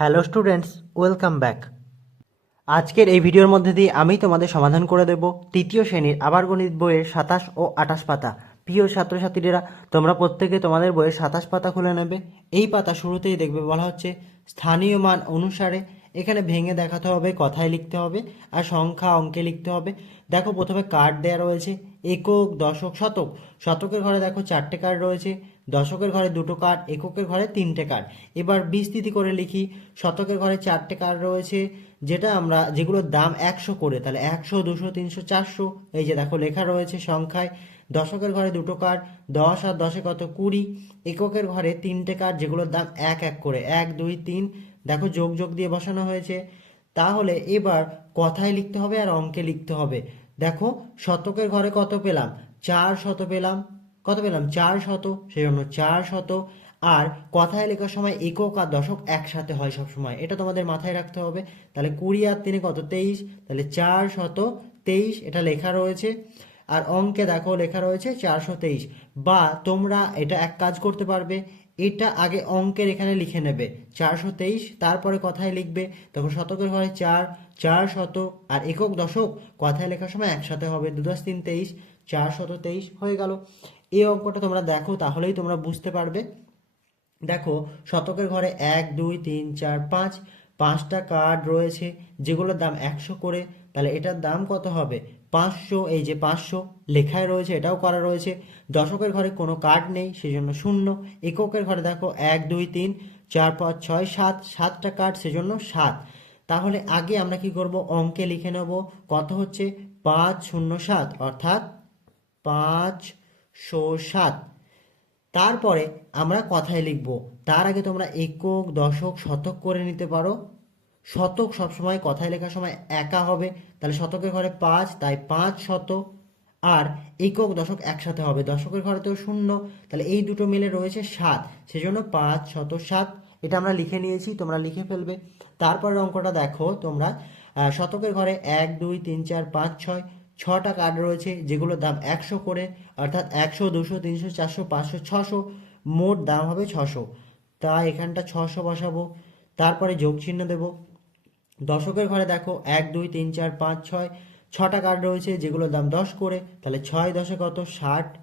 Hello students, welcome back. আজকের এই ভিডিওর মধ্যে দিয়ে আমি তোমাদের সমাধান করে দেব তৃতীয় শ্রেণির আবার গণিত বইয়ের সাতাশ ও আঠাশ পাতা। প্রিয় ছাত্রছাত্রীরা, তোমরা প্রত্যেকে তোমাদের বইয়ের সাতাশ পাতা খুলে নেবে। এই পাতা শুরুতেই দেখবে বলা হচ্ছে স্থানীয় মান অনুসারে এখানে ভেঙে দেখাতে হবে, কথায় লিখতে হবে আর সংখ্যা অঙ্কে লিখতে হবে। দেখো প্রথমে কার্ড দেওয়া রয়েছে। একক, দশক, শতক। শতকের ঘরে দেখো চারটে কার্ড রয়েছে। দশকের ঘরে দুটো কার্ড এককের ঘরে তিনটে কার্ড এবার বিস্তৃতি করে লিখি। শতকের ঘরে চারটে কার্ড রয়েছে, যেটা আমরা, যেগুলোর দাম একশো করে। তাহলে একশো, দুশো, তিনশো, চারশো, এই যে দেখো লেখা রয়েছে সংখ্যায়। দশকের ঘরে দুটো কার্ড দশ আর দশে কত? কুড়ি। এককের ঘরে তিনটে কার্ড যেগুলোর দাম এক এক করে। এক, দুই, তিন। দেখো যোগ যোগ দিয়ে বসানো হয়েছে। তাহলে এবার কথায় লিখতে হবে আর অঙ্কে লিখতে হবে। দেখো, শতকের ঘরে কত পেলাম? চার শত পেলাম। কত পেলাম? চার শত, সেই জন্য চার শত। আর কথায় লেখার সময় একক আর দশক একসাথে হয় সব সময় এটা তোমাদের মাথায় রাখতে হবে। তাহলে কুড়ি আর তিনে কত? তেইশ। তাহলে চার শত তেইশ, এটা লেখা রয়েছে। আর অঙ্কে দেখো, লেখা রয়েছে চারশো তেইশ। বা তোমরা এটা এক কাজ করতে পারবে। এটা আগে অঙ্কের এখানে লিখে নেবে। চারশো তেইশ, তারপরে কথায় লিখবে। তখন শতকের ঘরে চার চার শত আর একক দশক কথায় লেখার সময় একসাথে হবে। দু দশ তিন তেইশ, চার শত তেইশ হয়ে গেল। এই অঙ্কটা তোমরা দেখো, তাহলেই তোমরা বুঝতে পারবে। দেখো, শতকের ঘরে এক, দুই, তিন, চার, পাঁচ, পাঁচটা কার্ড রয়েছে। যেগুলোর দাম একশো করে, তাহলে এটার দাম কত হবে? পাঁচশো, এই যে পাঁচশো লেখায় রয়েছে, এটাও করা রয়েছে। দশকের ঘরে কোনো কার্ড নেই সেই জন্য শূন্য। এককের ঘরে দেখো, এক, দুই, তিন, চার, পাঁচ, ছয়, সাত, সাতটা কার্ড, সেজন্য সাত। তাহলে আগে আমরা কি করব? অঙ্কে লিখে নেব। কত হচ্ছে? পাঁচ, শূন্য, সাত। অর্থাৎ পাঁচ, শো, সাত। তারপরে আমরা কথায় লিখব। তার আগে তোমরা একক, দশক, শতক করে নিতে পারো। শতক সবসময় কথায় লেখার সময় একা হবে, তাহলে শতকের ঘরে পাঁচ, তাই পাঁচ শত আর একক দশক একসাথে হবে। দশকের ঘরে তো শূন্য, তাহলে এই দুটো মিলে রয়েছে সাত, সেজন্য পাঁচ শত সাত। এটা আমরা লিখে নিয়েছি, তোমরা লিখে ফেলবে। তারপরের অঙ্কটা দেখো তোমরা। শতকের ঘরে এক, দুই, তিন, চার, পাঁচ, ছয়, ছটা কার্ড রয়েছে, যেগুলোর দাম একশো করে, অর্থাৎ একশো, দুশো, তিনশো, চারশো, পাঁচশো, ছশো, মোট দাম হবে ছশো। তাই এখানটা ছশো বসাবো, তারপরে যোগ চিহ্ন দেবো। দশকের ঘরে দেখো এক, দুই, তিন, চার, পাঁচ, ছয়, ছটা কার্ড রয়েছে যেগুলোর দাম দশ করে, তাহলে ছয় দশে কত? ষাট।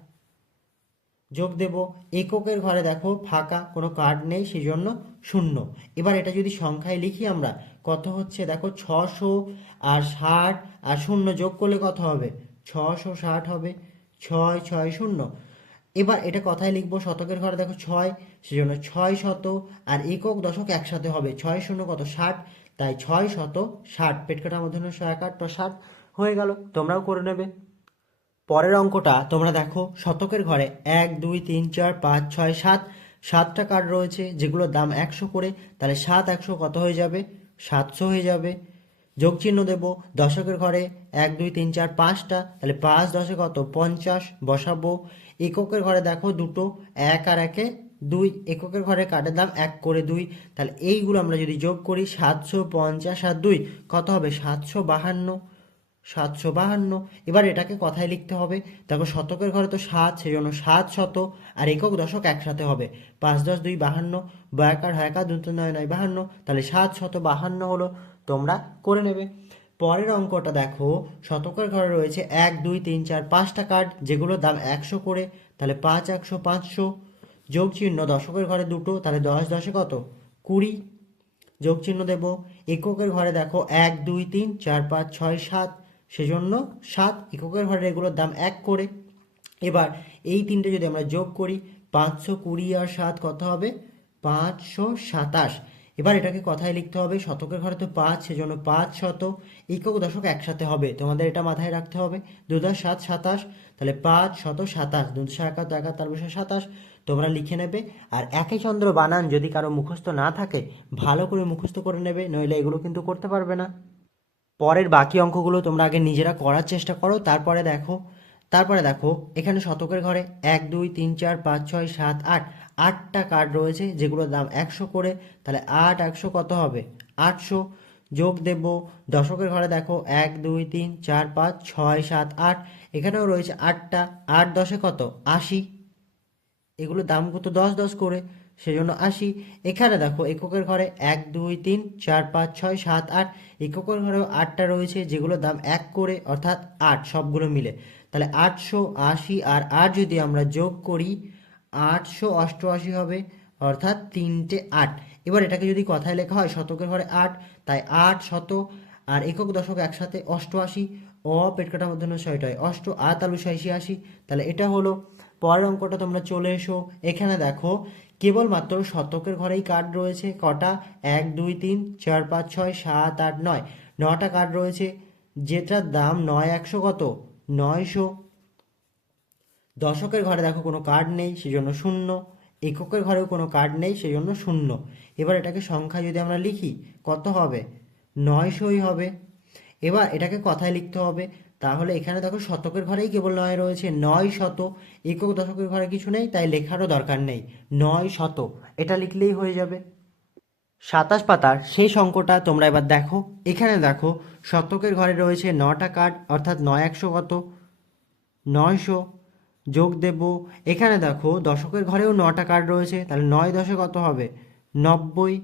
যোগ দেব, এককের ঘরে দেখো ফাঁকা, কোনো কার্ড নেই সেই জন্য শূন্য। এবার এটা যদি সংখ্যায় লিখি আমরা, কত হচ্ছে? দেখো ছশো আর ষাট, আর শূন্য যোগ করলে কত হবে? ছশো ষাট হবে, ছয় ছয়, শূন্য। এবার এটা কথায় লিখব, শতকের ঘরে দেখো ছয়, সেজন্য ছয় শত আর একক দশক একসাথে হবে, ছয়, শূন্য কত? ষাট। তাই ছয় শত ষাট পেট কাটার মধ্যে ছয় আট ষাট হয়ে গেল। তোমরাও করে নেবে। পরের অঙ্কটা তোমরা দেখো, শতকের ঘরে এক, দুই, তিন, চার, পাঁচ, ছয়, সাত সাতটা কার্ড রয়েছে, যেগুলোর দাম একশো করে, তাহলে সাত একশো কত হয়ে যাবে? সাতশো হয়ে যাবে। যোগ চিহ্ন দেব, দশকের ঘরে এক, দুই, তিন, চার পাঁচটা তাহলে পাঁচ দশে কত? পঞ্চাশ, বসাবো। এককের ঘরে দেখো দুটো, এক আর একে দুই এককের ঘরে কার্ডের দাম এক করে দুই। তাহলে এইগুলো আমরা যদি যোগ করি সাতশো পঞ্চাশ আর দুই, কত হবে? সাতশো বাহান্ন। সাতশো বাহান্ন। এবার এটাকে কথায় লিখতে হবে। দেখো শতকের ঘরে তো সাত, সেই জন্য সাত শত আর একক দশক একসাথে হবে। পাঁচ দশ দুই বাহান্ন বয়াকার হায়াকার দুটো নয় নয় বাহান্ন। তাহলে সাত শত বাহান্ন হলো, তোমরা করে নেবে। পরের অঙ্কটা দেখো, শতকের ঘরে রয়েছে এক, দুই, তিন, চার, পাঁচটা কার্ড যেগুলোর দাম একশো করে। তাহলে পাঁচ, একশো, পাঁচশো। যোগ চিহ্ন দশকের ঘরে দুটো, তাহলে দশ দশে কত? কুড়ি। যোগ চিহ্ন দেব। এককের ঘরে দেখো এক, দুই, তিন, চার, পাঁচ, ছয়, সাত। সেজন্য সাত। এককের ঘরে এগুলোর দাম এক করে। এবার এই তিনটে যদি আমরা যোগ করি, পাঁচশো কুড়ি আর সাত কত হবে? পাঁচশো সাতাশ। এবার এটাকে কথায় লিখতে হবে, শতকের ঘরে তো পাঁচ, সেজন্য পাঁচ শত। একক দশক একসাথে হবে, তোমাদের এটা মাথায় রাখতে হবে। দু সাত সাতাশ, তাহলে পাঁচ শত সাতাশ। দুশো একাত্তর একাত্তর বসে সাতাশ। তোমরা লিখে নেবে। আর একই চন্দ্র বানান যদি কারও মুখস্থ না থাকে, ভালো করে মুখস্থ করে নেবে, নইলে এগুলো কিন্তু করতে পারবে না। পরের বাকি অঙ্কগুলো তোমরা আগে নিজেরা করার চেষ্টা করো, তারপরে দেখো। তারপরে দেখো, এখানে শতকের ঘরে এক, দুই, তিন, চার, পাঁচ, ছয়, সাত, আট, আটটা কার্ড রয়েছে, যেগুলোর দাম একশো করে, তাহলে আট একশো কত হবে? আটশো। যোগ দেব, দশকের ঘরে দেখো, এক, দুই, তিন, চার, পাঁচ, ছয়, সাত, আট, এখানেও রয়েছে আটটা। আট দশে কত? আশি। এগুলো দাম কত? দশ দশ করে। সেজন্য আশি এখানে দেখো, এককের ঘরে এক, দুই, তিন, চার, পাঁচ, ছয়, সাত, আট। এককের ঘরেও আটটা রয়েছে যেগুলোর দাম এক করে, অর্থাৎ আট সবগুলো মিলে। তাহলে আটশো আশি আর আট যদি আমরা যোগ করি, আটশো অষ্টআশি হবে, অর্থাৎ তিনটে আট। এবার এটাকে যদি কথায় লেখা হয়, শতকের ঘরে আট, তাই আট শত আর একক দশক একসাথে অষ্টআশি। অ পেট কাটার মধ্যে ছয়টা হয় অষ্ট আট আলু ছয়শি। আশি তাহলে এটা হলো পরের অঙ্কটা তোমরা চলে এসো। এখানে দেখো, কেবলমাত্র শতকের ঘরেই কার্ড রয়েছে। কটা? এক, দুই, তিন, চার, পাঁচ, ছয়, সাত, আট, নয়। নটা কার্ড রয়েছে। যেটার দাম নয় একশো কত? নয়শো। দশকের ঘরে দেখো কোনো কার্ড নেই, সেজন্য শূন্য। এককের ঘরেও কোনো কার্ড নেই সেই জন্য শূন্য। এবার এটাকে সংখ্যা যদি আমরা লিখি, কত হবে? নয়শোই হবে। এবার এটাকে কথায় লিখতে হবে। তাহলে এখানে দেখো শতকের ঘরেই কেবল নয় রয়েছে নয় শত। একক দশকের ঘরে কিছু নেই, তাই লেখারও দরকার নেই। নয় শত। এটা লিখলেই হয়ে যাবে। সাতাশ পাতার শেষ অঙ্কটা তোমরা এবার দেখো। এখানে দেখো শতকের ঘরে রয়েছে নটা কার্ড অর্থাৎ নয় একশো কত? নয়শো। যোগ দেব। এখানে দেখো দশকের ঘরেও নটা কার্ড রয়েছে, তাহলে নয় দশে কত হবে? নব্বই।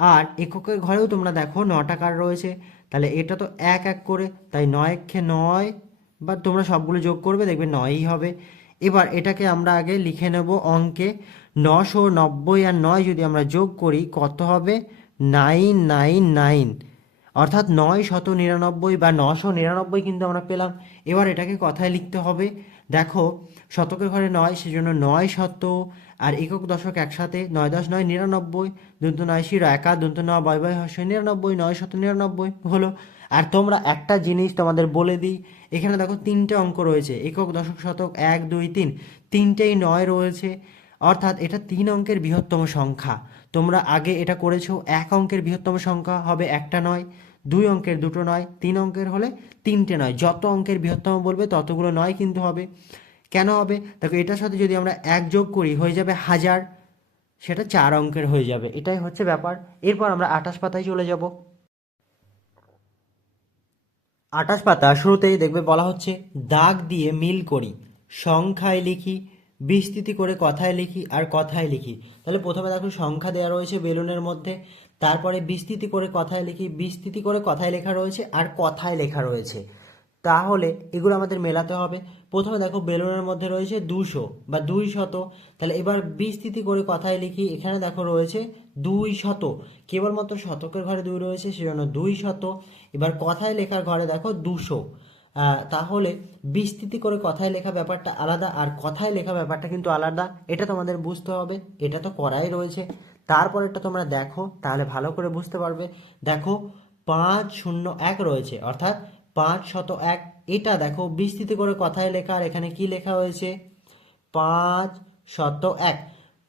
আর এককের ঘরেও তোমরা দেখো নটা কার্ড রয়েছে। তাহলে এটা তো এক এক করে, তাই নয় একে নয়, বা তোমরা সবগুলো যোগ করবে, দেখবে নয়ই হবে। এবার এটাকে আমরা আগে লিখে নেব অঙ্কে, নশো নব্বই আর নয় যদি আমরা যোগ করি, কত হবে? Nine nine nine. অর্থাৎ নয় শত নিরানব্বই বা নশো নিরানব্বই কিন্তু আমরা পেলাম। এবার এটাকে কথায় লিখতে হবে। দেখো, শতকের ঘরে নয়, সেজন্য নয় শত আর একক দশক একসাথে নয় দশ নয় নিরানব্বই দন্ত নয় শির একা দন্ত নয় বয় বয় হর্ষ নিরানব্বই, নয় শত নিরানব্বই হলো। আর তোমরা একটা জিনিস তোমাদের বলে দিই, এখানে দেখো তিনটে অঙ্ক রয়েছে, একক দশক শতক এক, দুই, তিন, তিনটেই নয় রয়েছে। অর্থাৎ এটা তিন অঙ্কের বৃহত্তম সংখ্যা। তোমরা আগে এটা করেছ, এক অঙ্কের বৃহত্তম সংখ্যা হবে একটা নয়, দুই অঙ্কের দুটো নয়, তিন অঙ্কের হলে তিনটে নয়। যত অঙ্কের বৃহত্তম বলবে ততগুলো নয় কিন্তু হবে। কেন হবে? দেখো, এটার সাথে যদি আমরা এক যোগ করি, হয়ে যাবে হাজার। সেটা চার অঙ্কের হয়ে যাবে। এটাই হচ্ছে ব্যাপার। এরপর আমরা আঠাশ পাতায় চলে যাব। আঠাশ পাতা শুরুতেই দেখবে বলা হচ্ছে, দাগ দিয়ে মিল করি। সংখ্যায় লিখি, বিস্তৃতি করে কথায় লিখি আর কথায় লিখি। তাহলে প্রথমে দেখো, সংখ্যা দেওয়া রয়েছে বেলুনের মধ্যে। তারপরে বিস্তৃতি করে কথায় লিখি, বিস্তৃতি করে কথায় লেখা রয়েছে আর কথায় লেখা রয়েছে। তাহলে এগুলো আমাদের মেলাতে হবে। প্রথমে দেখো বেলুনের মধ্যে রয়েছে দুশো বা দুই শত। তাহলে এবার বিস্তৃতি করে কথায় লিখি, এখানে দেখো রয়েছে দুই শত। কেবলমাত্র শতকের ঘরে দুই রয়েছে, সেজন্য দুই শত। এবার কথায় লেখার ঘরে দেখো দুশো। তাহলে বিস্তৃতি করে কথায় লেখা ব্যাপারটা আলাদা আর কথায় লেখা ব্যাপারটা কিন্তু আলাদা। এটা তোমাদের বুঝতে হবে, এটা তো করাই রয়েছে। তারপরেরটা তোমরা দেখো, তাহলে ভালো করে বুঝতে পারবে। দেখো পাঁচ শূন্য এক রয়েছে, অর্থাৎ পাঁচ শত এক, এটা দেখো, বিস্তৃতি করে কথায় লেখা, আর এখানে কি লেখা হয়েছে? পাঁচ শত এক।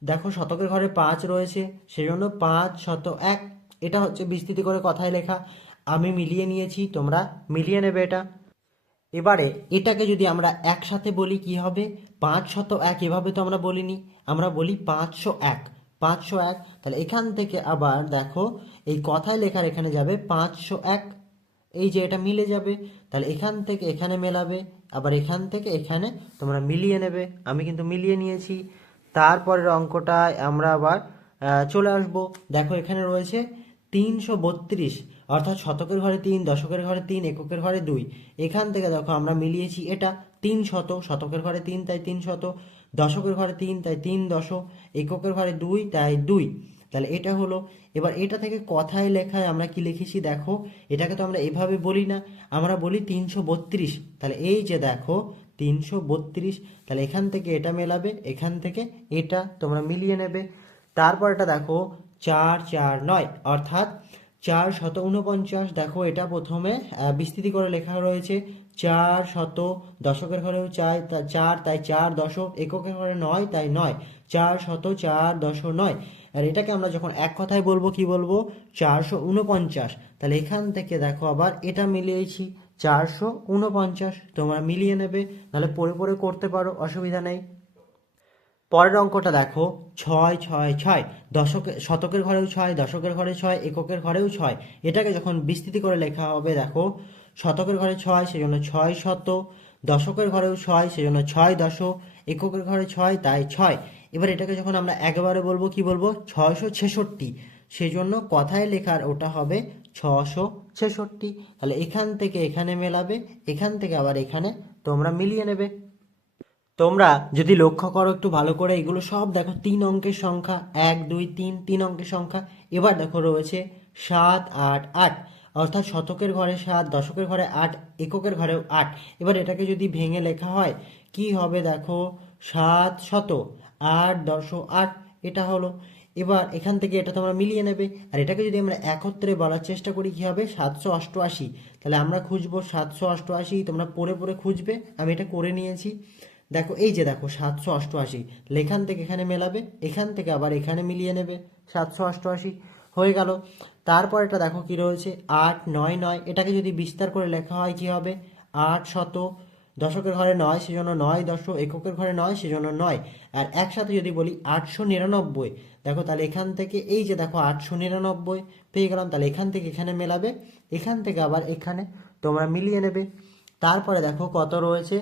দেখো, শতকের ঘরে পাঁচ রয়েছে, সেজন্য পাঁচ শত এক, এটা হচ্ছে বিস্তৃতি করে কথায় লেখা। আমি মিলিয়ে নিয়েছি, তোমরা মিলিয়ে নেবে এটা। এবারে, এটাকে যদি আমরা একসাথে বলি, কি হবে? পাঁচ শত এক, এভাবে তো আমরা বলিনি। আমরা বলি পাঁচশো এক। পাঁচশো এক, তাহলে এখান থেকে আবার দেখো, এই কথায় লেখার এখানে যাবে পাঁচশো এক। এই যে এটা মিলে যাবে, তাহলে এখান থেকে এখানে মেলাবে, আবার এখান থেকে এখানে তোমরা মিলিয়ে নেবে। আমি কিন্তু মিলিয়ে নিয়েছি। তারপরের অঙ্কটায় আমরা আবার চলে আসব। দেখো এখানে রয়েছে তিনশো বত্রিশ, অর্থাৎ শতকের ঘরে তিন, দশকের ঘরে তিন, এককের ঘরে দুই। এখান থেকে দেখো আমরা মিলিয়েছি এটা, তিন শত, শতকের ঘরে তিন, তাই তিন শত, দশকের ঘরে তিন, তাই তিন দশ, এককের ঘরে দুই, তাই দুই। তাহলে এটা হলো। এবার এটা থেকে কথায় লেখায় আমরা কি লিখেছি দেখো? এটাকে তো আমরা এভাবে বলি না। আমরা বলি তিনশো বত্রিশ। তাহলে এই যে দেখো, তিনশো বত্রিশ, তাহলে এখান থেকে এটা মেলাবে, এখান থেকে এটা তোমরা মিলিয়ে নেবে। তারপর এটা দেখো, চার চার, নয়, অর্থাৎ চার শত উনপঞ্চাশ দেখো এটা প্রথমে বিস্তৃতি করে লেখা রয়েছে। চার শত দশকের ঘরেও চার চার তাই চার দশক, এককের ঘরে নয় তাই নয়। চার শত চার দশ নয়। আর এটাকে আমরা যখন এক কথায় বলব, কি বলব? চারশো উনপঞ্চাশ তাহলে এখান থেকে দেখো আবার এটা মিলিয়েছি। চারশো উনপঞ্চাশ তোমরা মিলিয়ে নেবে, নাহলে পরে পরে করতে পারো, অসুবিধা নেই। পরের অঙ্কটা দেখো, ছয় ছয় ছয়। দশকের শতকের ঘরেও ছয়, দশকের ঘরে ছয়, এককের ঘরেও ছয়। এটাকে যখন বিস্তৃতি করে লেখা হবে, দেখো, শতকের ঘরে ছয়, সেজন্য ছয় শত। দশকের ঘরেও ছয়, সেজন্য ছয় দশ এককের ঘরে ছয়, তাই ছয়। এবার এটাকে যখন আমরা একবারে বলব, কি বলব? ছয়শো ছেষট্টি। সেই জন্য কথায় লেখার ওটা হবে ছশো ছেষট্টি। তাহলে এখান থেকে এখানে মেলাবে, এখান থেকে আবার এখানে তোমরা মিলিয়ে নেবে। তোমরা যদি লক্ষ্য করো একটু ভালো করে, এগুলো সব দেখো, তিন অঙ্কের সংখ্যা, এক, দুই, তিন তিন অঙ্কের সংখ্যা। এবার দেখো রয়েছে সাত, আট আট। অর্থাৎ শতকের ঘরে সাত, দশকের ঘরে আট, এককের ঘরেও আট। এবার এটাকে যদি ভেঙে লেখা হয়, কি হবে দেখো? সাত শত আট দশো আট, এটা হলো। এবার এখান থেকে এটা তোমরা মিলিয়ে নেবে। আর এটাকে যদি আমরা একত্রে বলার চেষ্টা করি, কি হবে? সাতশো অষ্টআশি। তাহলে আমরা খুঁজবো সাতশো অষ্টআশি, তোমরা পড়ে পড়ে খুঁজবে। আমি এটা করে নিয়েছি। দেখো, এই যে দেখো, সাতশো অষ্টআশি। এখান থেকে এখানে মেলাবে, এখান থেকে আবার এখানে মিলিয়ে নেবে। সাতশো অষ্টআশি হয়ে গেল। তারপর এটা দেখো কি রয়েছে? আট, নয় নয়। এটাকে যদি বিস্তার করে লেখা হয়, কি হবে? আট শত দশকের ঘরে নয়, সেজন্য নয় দশ এককের ঘরে নয়, সেজন্য নয়। আর একসাথে যদি বলি আটশো নিরানব্বই, দেখো তাহলে এখান থেকে এই যে দেখো আটশো নিরানব্বই পেয়ে গেলাম, তাহলে এখান থেকে এখানে মেলাবে, এখান থেকে আবার এখানে তোমরা মিলিয়ে নেবে। তারপরে দেখো কত রয়েছে?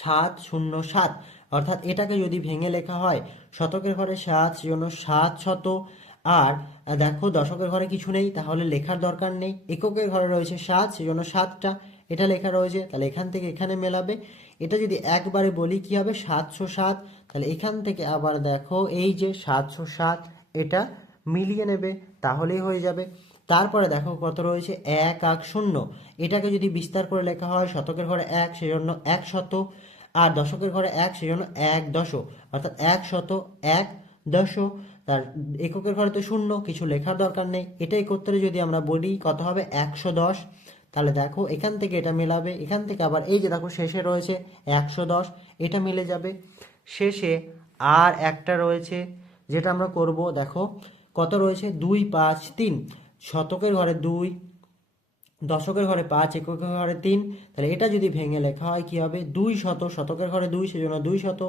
সাত শূন্য সাত। অর্থাৎ এটাকে যদি ভেঙে লেখা হয়, শতকের ঘরে সাত, সেজন্য সাত শত। আর দেখো দশকের ঘরে কিছু নেই, তাহলে লেখার দরকার নেই। এককের ঘরে রয়েছে সাত, সেজন্য সাতটা। এটা লেখা রয়েছে, তাহলে এখান থেকে এখানে মেলাবে। এটা যদি একবারে বলি কি হবে? সাতশো সাত। তাহলে এখান থেকে আবার দেখো, এই যে সাতশো সাত, এটা মিলিয়ে নেবে, তাহলেই হয়ে যাবে। তারপরে দেখো কত রয়েছে? এক এক শূন্য। এটাকে যদি বিস্তার করে লেখা হয়, শতকের ঘরে এক, সেজন্য এক শত। আর দশকের ঘরে এক, সেজন্য এক দশ। অর্থাৎ এক শত এক দশ। তার এককের ঘরে তো শূন্য, কিছু লেখার দরকার নেই। এটাই করতে যদি আমরা বলি কত হবে? একশো দশ। তাহলে দেখো, এখান থেকে এটা মেলাবে, এখান থেকে আবার এই যে দেখো, শেষে রয়েছে একশো দশ, এটা মিলে যাবে। শেষে আর একটা রয়েছে, যেটা আমরা করব, দেখো, কত রয়েছে? দুই, পাঁচ, তিন। শতকের ঘরে দুই, দশকের ঘরে পাঁচ, এককের ঘরে তিন। তাহলে এটা যদি ভেঙে লেখা হয়, কি হবে? দুই শত, শতকের ঘরে দুই, সেজন্য দুই শত।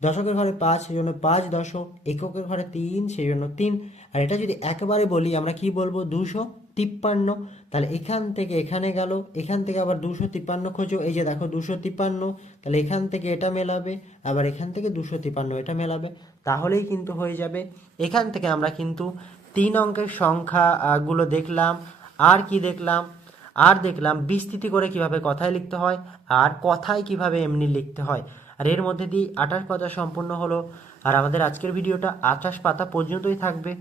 দশকের ঘরে পাঁচ সেই জন্য পাঁচ দশক এককের ঘরে তিন সেই জন্য তিন। আর এটা যদি একবারে বলি আমরা কি বলব? দুশো তিপ্পান্ন। তাহলে এখান থেকে এখানে গেল এখান থেকে আবার দুশো তিপ্পান্ন খোঁজো। এই যে দেখো দুশো তিপ্পান্ন। তাহলে এখান থেকে এটা মেলাবে আবার এখান থেকে দুশো তিপ্পান্ন এটা মেলাবে। তাহলেই কিন্তু হয়ে যাবে। এখান থেকে আমরা কিন্তু তিন অঙ্কের সংখ্যা আহ, গুলো দেখলাম। আর কি দেখলাম? আর দেখলাম বিস্তৃতি করে কীভাবে কথায় লিখতে হয় আর কথায় কীভাবে এমনি লিখতে হয়। আর এর মধ্যে দিয়ে আঠাশ পাতা সম্পূর্ণ হলো। আর আমাদের আজকের ভিডিওটা আঠাশ পাতা পর্যন্তই থাকবে।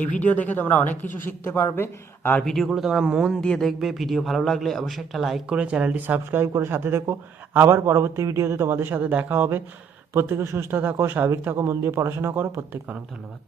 এই ভিডিও দেখে তোমরা অনেক কিছু শিখতে পারবে। আর ভিডিওগুলো তোমরা মন দিয়ে দেখবে। ভিডিও ভালো লাগলে অবশ্যই একটা লাইক করে, চ্যানেলটি সাবস্ক্রাইব করে সাথে দেখো আবার পরবর্তী ভিডিওতে তোমাদের সাথে দেখা হবে। প্রত্যেকে সুস্থ থাকো, স্বাভাবিক থাকো, মন দিয়ে পড়াশোনা করো। প্রত্যেককে অনেক ধন্যবাদ।